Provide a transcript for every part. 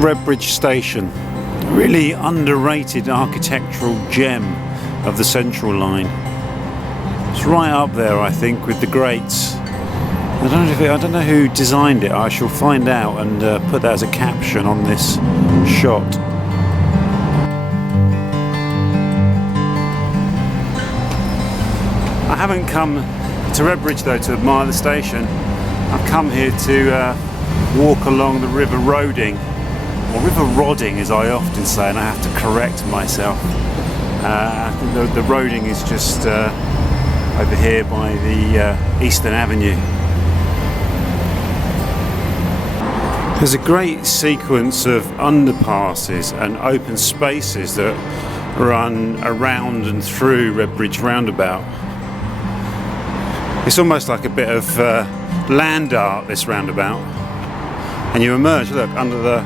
Redbridge station, really underrated architectural gem of the Central line. It's right up there, I think, with the grates. I don't know who designed it. I shall find out and put that as a caption on this shot. I haven't come to Redbridge though to admire the station. I've come here to walk along the River Roding, or River Rodding as I often say, and I have to correct myself. I think the Roding is just over here by the Eastern Avenue. There's a great sequence of underpasses and open spaces that run around and through Redbridge roundabout. It's almost like a bit of land art, this roundabout. And you emerge, look, under the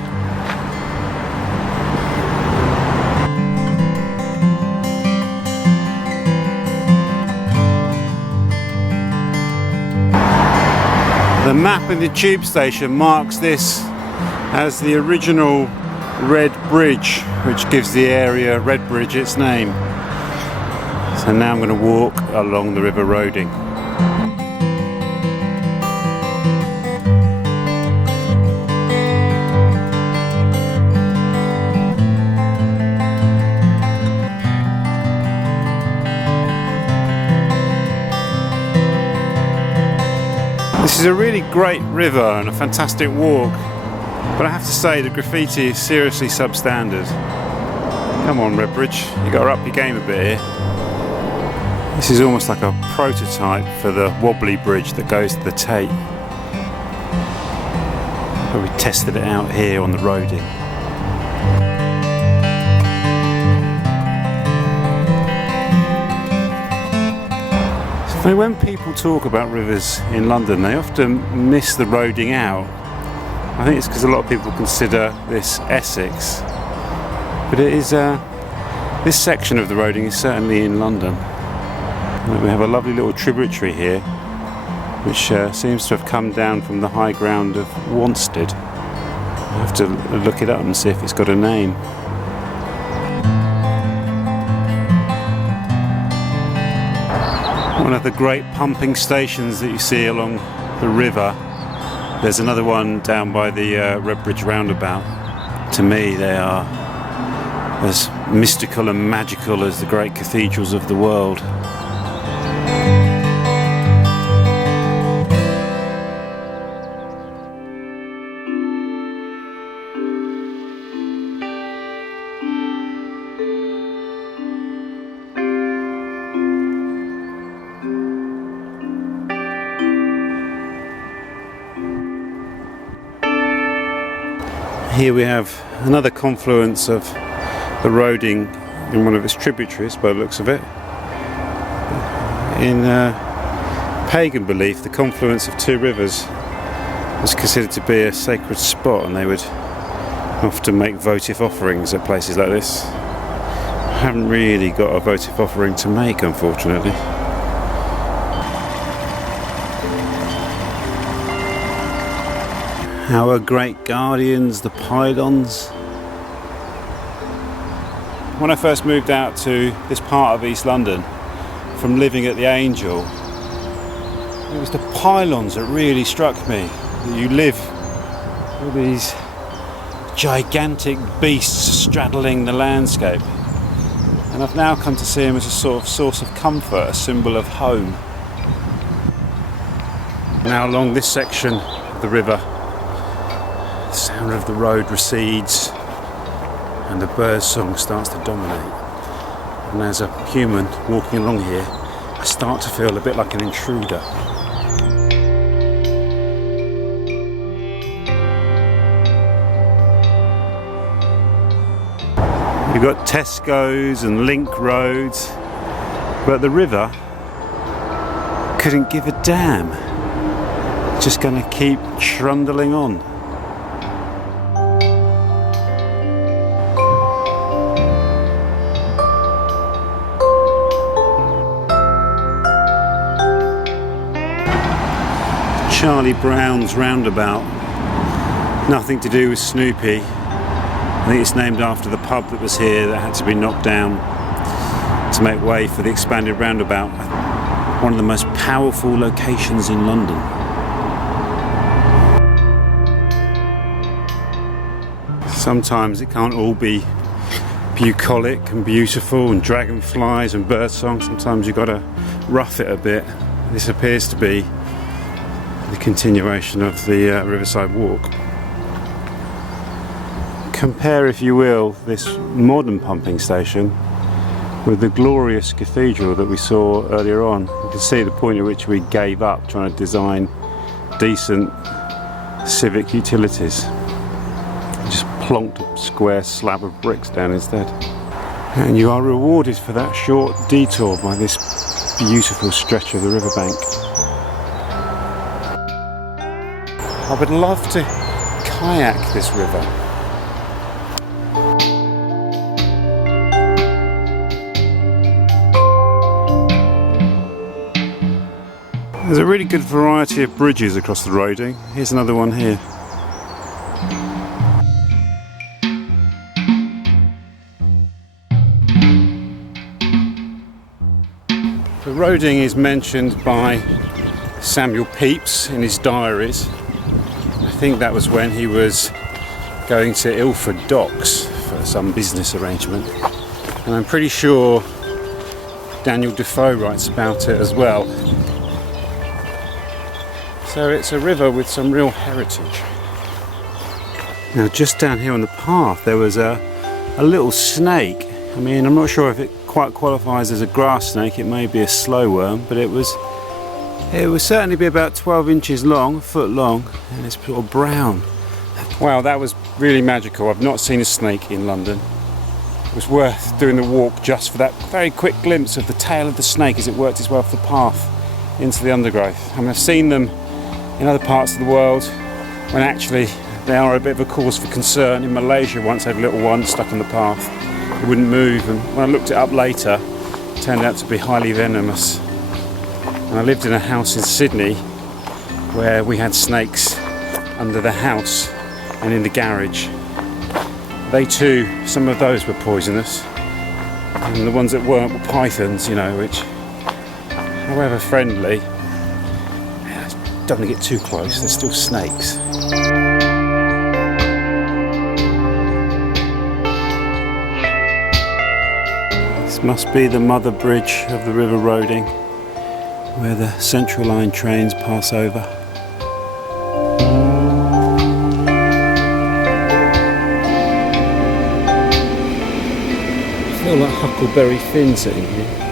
map in the tube station marks this as the original Redbridge, which gives the area Redbridge its name. So now I'm going to walk along the River Roding. This is a really great river and a fantastic walk, but I have to say the graffiti is seriously substandard. Come on Redbridge, you got to up your game a bit here. This is almost like a prototype for the wobbly bridge that goes to the Tate. But we tested it out here on the Roding. When people talk about rivers in London, they often miss the Roding out. I think it's because a lot of people consider this Essex, but it is. This section of the Roding is certainly in London. We have a lovely little tributary here, which seems to have come down from the high ground of Wanstead. I have to look it up and see if it's got a name. One of the great pumping stations that you see along the river. There's another one down by the Redbridge roundabout. To me they are as mystical and magical as the great cathedrals of the world. Here we have another confluence of the Roding in one of its tributaries, by the looks of it. In pagan belief, the confluence of two rivers was considered to be a sacred spot, and they would often make votive offerings at places like this. I haven't really got a votive offering to make, unfortunately. Our great guardians, the pylons. When I first moved out to this part of East London, from living at the Angel, it was the pylons that really struck me. That you live with these gigantic beasts straddling the landscape. And I've now come to see them as a sort of source of comfort, a symbol of home. Now along this section of the river, the sound of the road recedes and the bird song starts to dominate. And as a human walking along here, I start to feel a bit like an intruder. You've got Tesco's and link roads, but the river couldn't give a damn. Just going to keep trundling on. Charlie Brown's roundabout Nothing to do with Snoopy. I think it's named after the pub that was here that had to be knocked down to make way for the expanded roundabout. One of the most powerful locations in London. Sometimes it can't all be bucolic and beautiful and dragonflies and birdsong. Sometimes you've got to rough it a bit. This appears to be the continuation of the Riverside Walk. Compare, if you will, this modern pumping station with the glorious cathedral that we saw earlier on. You can see the point at which we gave up trying to design decent civic utilities. Just plonked a square slab of bricks down instead. And you are rewarded for that short detour by this beautiful stretch of the riverbank. I would love to kayak this river. There's a really good variety of bridges across the Roding. Here's another one here. The Roding is mentioned by Samuel Pepys in his diaries. I think that was when he was going to Ilford Docks for some business arrangement. And I'm pretty sure Daniel Defoe writes about it as well. So it's a river with some real heritage. Now just down here on the path there was a little snake. I mean, I'm not sure if it quite qualifies as a grass snake, it may be a slow worm, but it would certainly be about 12 inches long, a foot long, and it's sort of brown. Wow, that was really magical. I've not seen a snake in London. It was worth doing the walk just for that very quick glimpse of the tail of the snake as it worked its way off the path into the undergrowth. I mean, I've seen them in other parts of the world when actually they are a bit of a cause for concern. In Malaysia once I had a little one stuck on the path. It wouldn't move, and when I looked it up later it turned out to be highly venomous. And I lived in a house in Sydney where we had snakes under the house and in the garage. They too, some of those were poisonous, and the ones that weren't were pythons, you know, which, however friendly, don't get too close, they're still snakes. This must be the mother bridge of the River Roding, where the Central Line trains pass over. I feel like Huckleberry Finn sitting here.